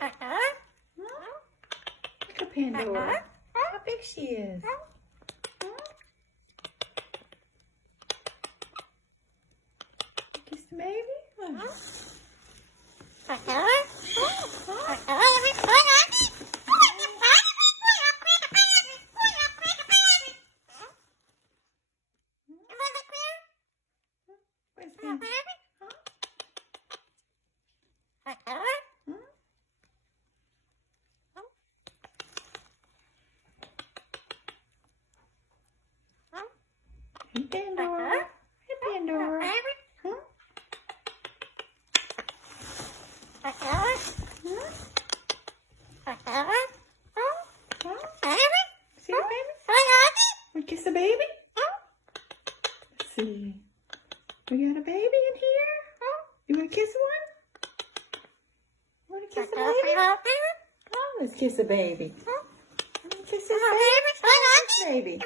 Look at Pandora. How big she is. Kiss the baby. Where's baby? Hey Pandora. Hey Pandora. See the baby? We kiss the baby? Let's see. We got a baby in here? You want to kiss one? Want to kiss the baby? Oh, let's kiss the baby. Kiss this baby. Baby.